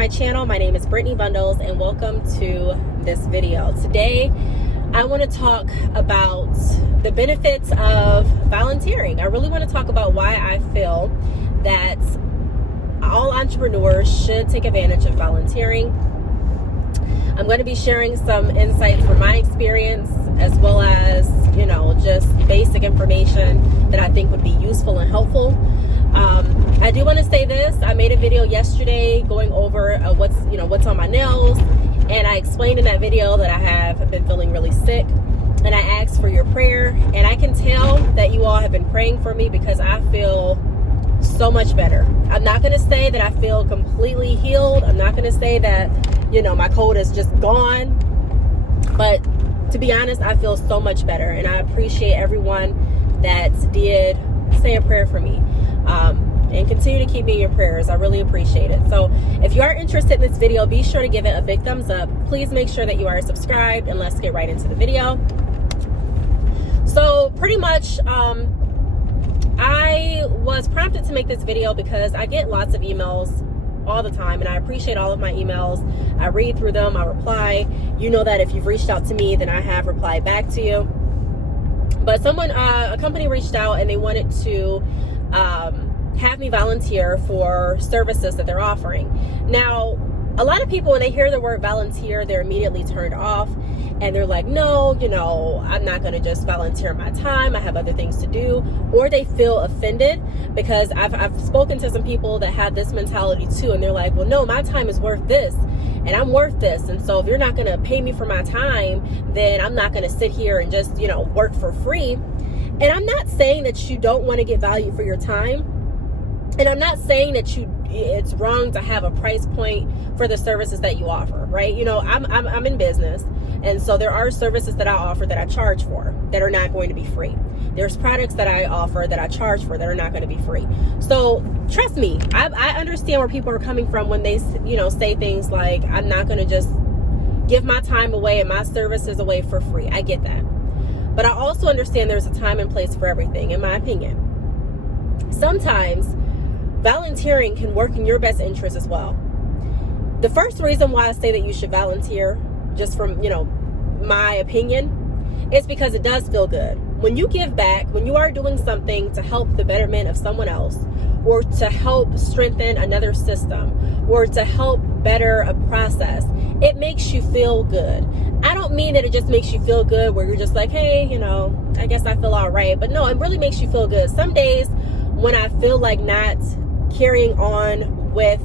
my channel. My name is Brittany Bundles and welcome to this video. Today I want to talk about the benefits of volunteering. I really want to talk about why I feel that all entrepreneurs should take advantage of volunteering. I'm going to be sharing some insights from my experience, as well as, just basic information that I think would be useful and helpful. I do want to say this. I made a video yesterday going over what's on my nails, and I explained in that video that I have been feeling really sick, and I asked for your prayer, and I can tell that you all have been praying for me because I feel so much better. I'm not going to say that I feel completely healed. I'm not going to say that, my cold is just gone, but to be honest, I feel so much better, and I appreciate everyone that did say a prayer for me. And continue to keep me in your prayers. I really appreciate it. So if you are interested in this video, be sure to give it a big thumbs up. Please make sure that you are subscribed, and let's get right into the video. So pretty much, I was prompted to make this video because I get lots of emails all the time, and I appreciate all of my emails. I read through them, I reply. You know that if you've reached out to me, then I have replied back to you. But a company reached out and they wanted to have me volunteer for services that they're offering. Now, a lot of people, when they hear the word volunteer, they're immediately turned off, and they're like, no, I'm not going to just volunteer my time. I have other things to do. Or they feel offended because I've spoken to some people that have this mentality too, and they're like, well, no, my time is worth this, and I'm worth this. And so if you're not going to pay me for my time, then I'm not going to sit here and just, work for free. And I'm not saying that you don't want to get value for your time. And I'm not saying that it's wrong to have a price point for the services that you offer, right? I'm in business, and so there are services that I offer that I charge for that are not going to be free. There's products that I offer that I charge for that are not going to be free. So trust me, I understand where people are coming from when they, say things like, I'm not going to just give my time away and my services away for free. I get that. But I also understand there's a time and place for everything, in my opinion. Sometimes volunteering can work in your best interest as well. The first reason why I say that you should volunteer, just from, my opinion, is because it does feel good. When you give back, when you are doing something to help the betterment of someone else, or to help strengthen another system, or to help better a process, it makes you feel good. I don't mean that it just makes you feel good where you're just like, hey, I guess I feel all right. But no, it really makes you feel good. Some days when I feel like not carrying on with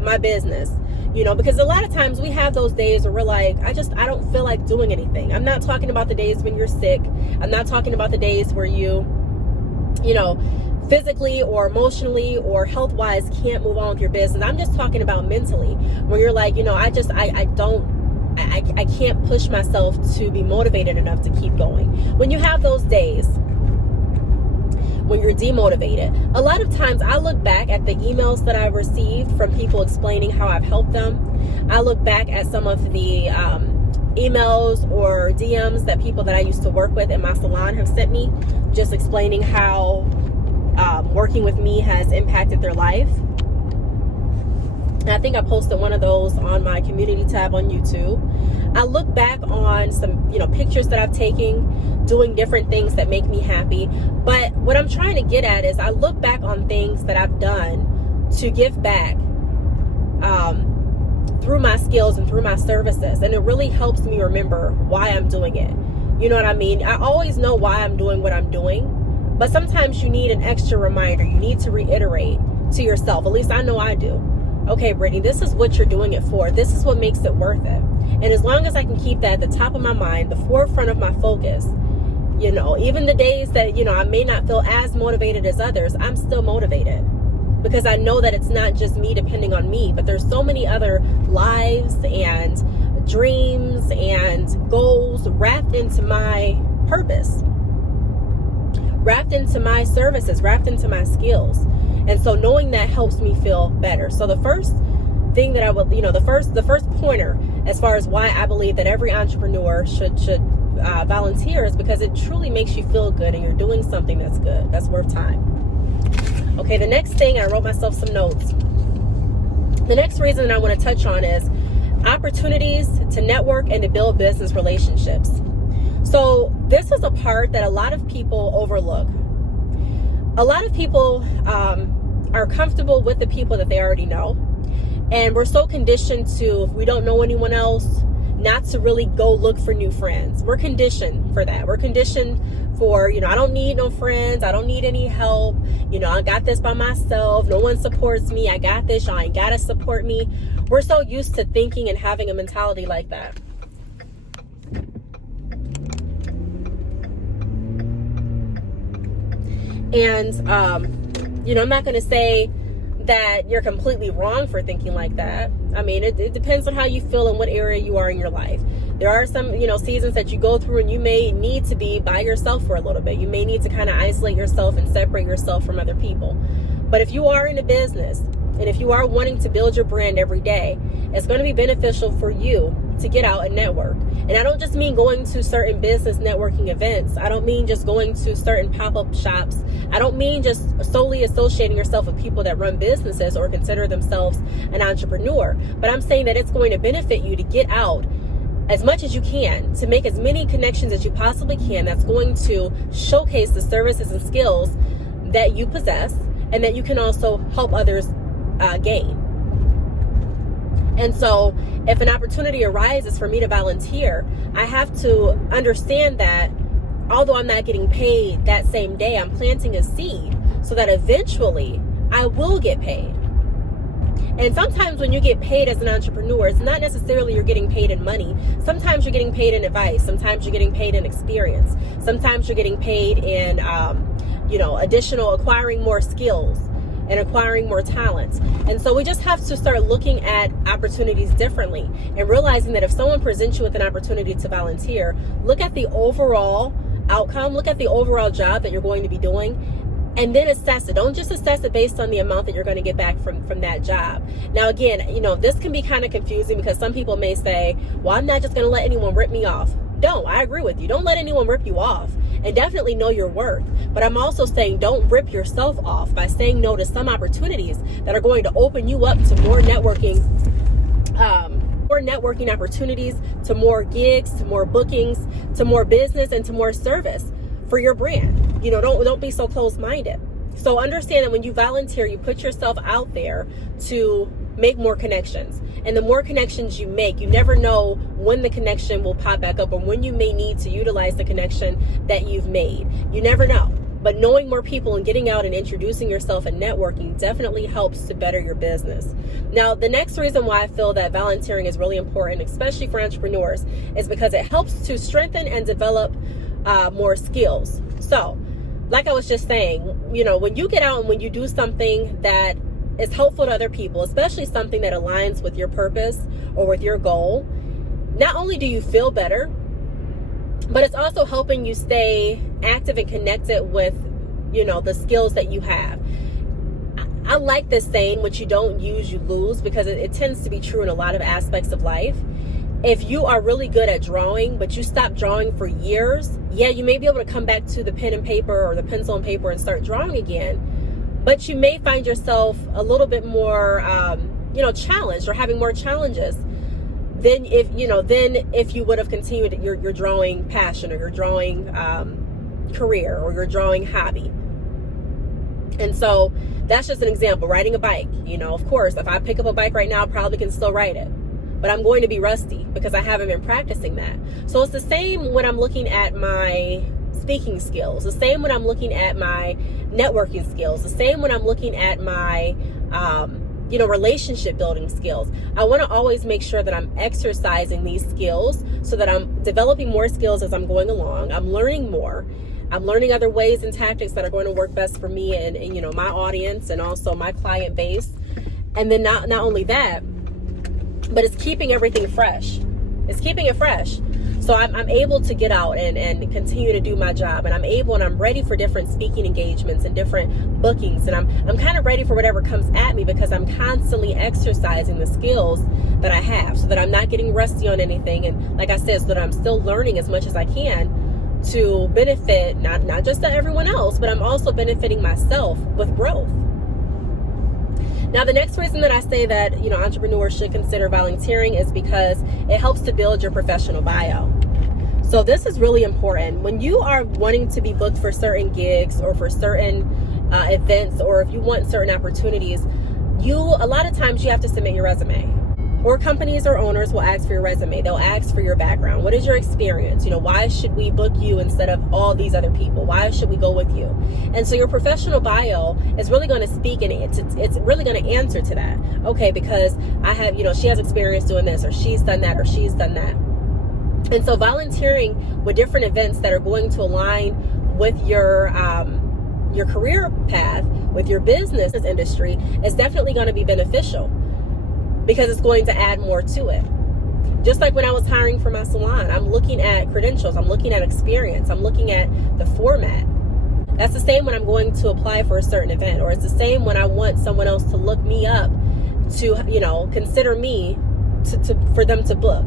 my business, because a lot of times we have those days where we're like, I don't feel like doing anything. I'm not talking about the days when you're sick. I'm not talking about the days where you physically or emotionally or health-wise can't move on with your business. I'm just talking about mentally, where you're like, I can't push myself to be motivated enough to keep going. When you have those days when you're demotivated, a lot of times I look back at the emails that I received from people explaining how I've helped them. I look back at some of the emails or DMs that people that I used to work with in my salon have sent me, just explaining how working with me has impacted their life. And I think I posted one of those on my community tab on YouTube. I look back on some, pictures that I've taken, doing different things that make me happy. But what I'm trying to get at is I look back on things that I've done to give back through my skills and through my services. And it really helps me remember why I'm doing it. You know what I mean? I always know why I'm doing what I'm doing, but sometimes you need an extra reminder. You need to reiterate to yourself. At least I know I do. Okay, Brittany, this is what you're doing it for. This is what makes it worth it. And as long as I can keep that at the top of my mind, the forefront of my focus, even the days that, I may not feel as motivated as others, I'm still motivated. Because I know that it's not just me depending on me, but there's so many other lives and dreams and goals wrapped into my purpose, wrapped into my services, wrapped into my skills. And so knowing that helps me feel better. So the first thing that I would, the first pointer as far as why I believe that every entrepreneur should volunteer is because it truly makes you feel good and you're doing something that's good, that's worth time. Okay, the next thing, I wrote myself some notes. The next reason I want to touch on is opportunities to network and to build business relationships. So this is a part that a lot of people overlook. A lot of people are comfortable with the people that they already know. And we're so conditioned to, if we don't know anyone else, not to really go look for new friends. We're conditioned for that. We're conditioned for, I don't need no friends. I don't need any help. I got this by myself. No one supports me. I got this. Y'all ain't got to support me. We're so used to thinking and having a mentality like that. And, I'm not going to say that you're completely wrong for thinking like that. I mean, it depends on how you feel and what area you are in your life. There are some, seasons that you go through and you may need to be by yourself for a little bit. You may need to kind of isolate yourself and separate yourself from other people. But if you are in a business and if you are wanting to build your brand every day, it's going to be beneficial for you to get out and network. And I don't just mean going to certain business networking events. I don't mean just going to certain pop-up shops. I don't mean just solely associating yourself with people that run businesses or consider themselves an entrepreneur. But I'm saying that it's going to benefit you to get out as much as you can, to make as many connections as you possibly can that's going to showcase the services and skills that you possess and that you can also help others gain. And so if an opportunity arises for me to volunteer, I have to understand that although I'm not getting paid that same day, I'm planting a seed so that eventually I will get paid. And sometimes when you get paid as an entrepreneur, it's not necessarily you're getting paid in money. Sometimes you're getting paid in advice. Sometimes you're getting paid in experience. Sometimes you're getting paid in, additional acquiring more skills and acquiring more talents. And so we just have to start looking at opportunities differently and realizing that if someone presents you with an opportunity to volunteer, look at the overall outcome, look at the overall job that you're going to be doing, and then assess it. Don't just assess it based on the amount that you're going to get back from that job. Now, again, this can be kind of confusing because some people may say, well, I'm not just going to let anyone rip me off. No, I agree with you. Don't let anyone rip you off, and definitely know your worth. But I'm also saying don't rip yourself off by saying no to some opportunities that are going to open you up to more networking opportunities, to more gigs, to more bookings, to more business, and to more service for your brand. Don't be so closed-minded. So understand that when you volunteer, you put yourself out there to make more connections. And the more connections you make, you never know when the connection will pop back up or when you may need to utilize the connection that you've made. You never know. But knowing more people and getting out and introducing yourself and networking definitely helps to better your business. Now, the next reason why I feel that volunteering is really important, especially for entrepreneurs, is because it helps to strengthen and develop more skills. So, like I was just saying, when you get out and when you do something that is helpful to other people, especially something that aligns with your purpose or with your goal, not only do you feel better, but it's also helping you stay active and connected with, the skills that you have. I like this saying, what you don't use, you lose, because it tends to be true in a lot of aspects of life. If you are really good at drawing, but you stop drawing for years, you may be able to come back to the pen and paper or the pencil and paper and start drawing again. But you may find yourself a little bit more, challenged or having more challenges than if you would have continued your drawing passion or your drawing career or your drawing hobby. And so that's just an example. Riding a bike, of course, if I pick up a bike right now, I probably can still ride it. But I'm going to be rusty because I haven't been practicing that. So it's the same when I'm looking at my speaking skills, the same when I'm looking at my networking skills, the same when I'm looking at my relationship building skills. I want to always make sure that I'm exercising these skills so that I'm developing more skills as I'm going along. I'm learning more. I'm learning other ways and tactics that are going to work best for me and my audience and also my client base. And then not only that, but it's keeping everything fresh. It's keeping it fresh. So I'm able to get out and continue to do my job, and I'm ready for different speaking engagements and different bookings, and I'm kind of ready for whatever comes at me because I'm constantly exercising the skills that I have so that I'm not getting rusty on anything, and like I said, so that I'm still learning as much as I can to benefit not just to everyone else, but I'm also benefiting myself with growth. Now, the next reason that I say that, entrepreneurs should consider volunteering is because it helps to build your professional bio. So this is really important. When you are wanting to be booked for certain gigs or for certain events, or if you want certain opportunities, a lot of times you have to submit your resume. Or companies or owners will ask for your resume. They'll ask for your background. What is your experience? Why should we book you instead of all these other people? Why should we go with you? And so your professional bio is really going to speak, and it's really going to answer to that. Okay, because I have, she has experience doing this, or she's done that, or she's done that. And so volunteering with different events that are going to align with your career path, with your business industry, is definitely going to be beneficial, because it's going to add more to it. Just like when I was hiring for my salon, I'm looking at credentials, I'm looking at experience, I'm looking at the format. That's the same when I'm going to apply for a certain event, or it's the same when I want someone else to look me up to, consider me for them to book.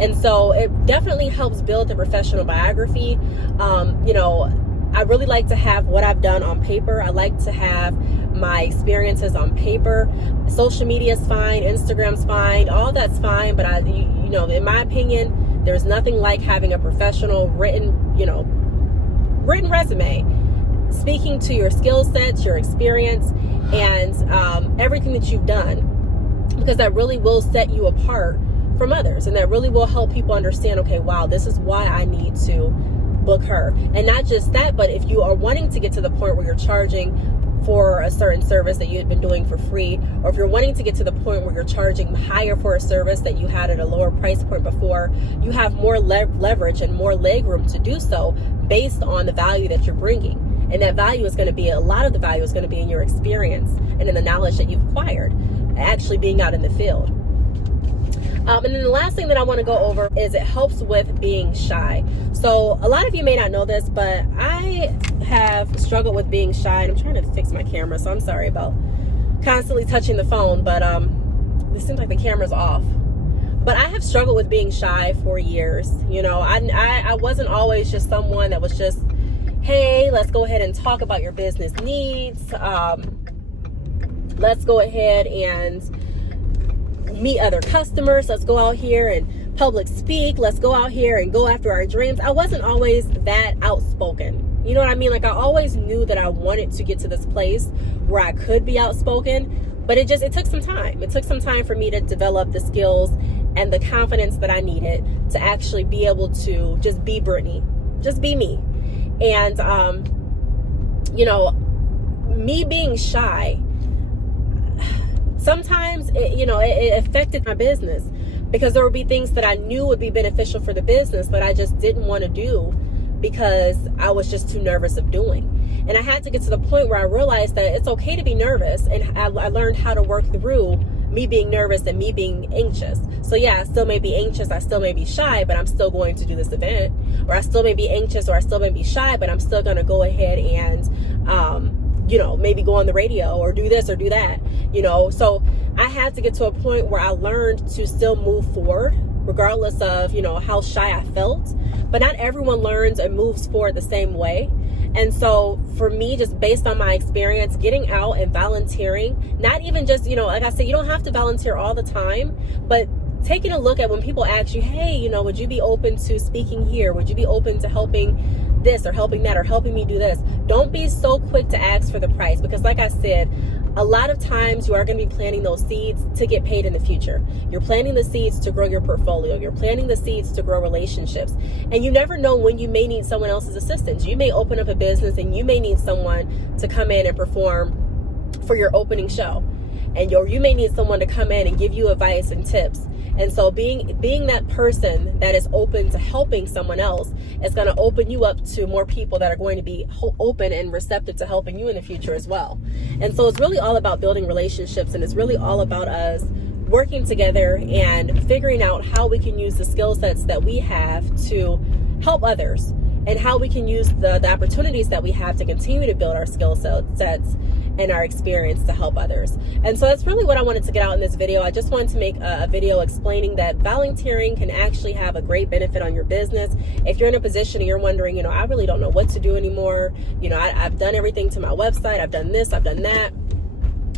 And so it definitely helps build the professional biography. I really like to have what I've done on paper. I like to have my experiences on paper. Social media is fine, Instagram's fine, all that's fine, but in my opinion, there's nothing like having a professional written resume, speaking to your skill sets, your experience, and everything that you've done, because that really will set you apart from others, and that really will help people understand, okay, wow, this is why I need to book her. And not just that, but if you are wanting to get to the point where you're charging for a certain service that you had been doing for free, or if you're wanting to get to the point where you're charging higher for a service that you had at a lower price point before, you have more leverage and more leg room to do so based on the value that you're bringing. And that value is going to be, a lot of the value is going to be in your experience and in the knowledge that you've acquired, actually being out in the field. And then the last thing that I want to go over is it helps with being shy. So a lot of you may not know this, but I have struggled with being shy, and I'm trying to fix my camera, so I'm sorry about constantly touching the phone, but it seems like the camera's off. But I have struggled with being shy for years. I wasn't always just someone that was just, hey, let's go ahead and talk about your business needs. Let's go ahead and meet other customers. Let's go out here and public speak. Let's go out here and go after our dreams. I wasn't always that outspoken. You know what I mean? Like, I always knew that I wanted to get to this place where I could be outspoken, but it took some time. It took some time for me to develop the skills and the confidence that I needed to actually be able to just be Brittany, just be me. And, me being shy, sometimes it affected my business, because there would be things that I knew would be beneficial for the business that I just didn't want to do because I was just too nervous of doing. And I had to get to the point where I realized that it's okay to be nervous, and I learned how to work through me being nervous and me being anxious. So yeah, I still may be anxious, I still may be shy, but I'm still going to do this event. Or I still may be anxious, or I still may be shy, but I'm still going to go ahead and maybe go on the radio or do this or do that, So I had to get to a point where I learned to still move forward regardless of, how shy I felt. But not everyone learns and moves forward the same way. And so for me, just based on my experience, getting out and volunteering, not even just, like I said, you don't have to volunteer all the time, but taking a look at when people ask you, hey, would you be open to speaking here? Would you be open to helping this or helping that or helping me do this? Don't be so quick to ask for the price, because like I said, a lot of times you are going to be planting those seeds to get paid in the future. You're planting the seeds to grow your portfolio. You're planting the seeds to grow relationships. And you never know when you may need someone else's assistance. You may open up a business and you may need someone to come in and perform for your opening show. Or you may need someone to come in and give you advice and tips. And so being that person that is open to helping someone else is going to open you up to more people that are going to be open and receptive to helping you in the future as well. And so it's really all about building relationships, and it's really all about us working together and figuring out how we can use the skill sets that we have to help others, and how we can use the opportunities that we have to continue to build our skill sets and our experience to help others. And so that's really what I wanted to get out in this video. I just wanted to make a video explaining that volunteering can actually have a great benefit on your business. If you're in a position and you're wondering, I really don't know what to do anymore. I've done everything to my website. I've done this, I've done that.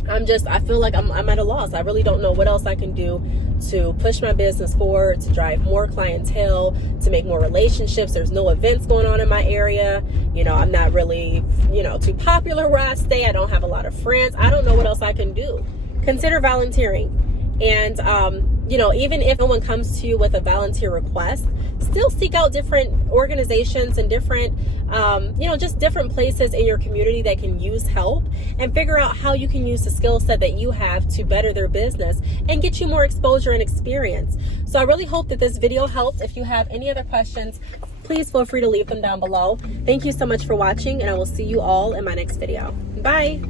I feel like I'm at a loss. I really don't know what else I can do to push my business forward, to drive more clientele, to make more relationships. There's no events going on in my area. I'm not really, too popular where I stay. I don't have a lot of friends. I don't know what else I can do. Consider volunteering. And, even if no one comes to you with a volunteer request, still seek out different organizations and different, just different places in your community that can use help, and figure out how you can use the skill set that you have to better their business and get you more exposure and experience. So I really hope that this video helped. If you have any other questions, please feel free to leave them down below. Thank you so much for watching, and I will see you all in my next video. Bye.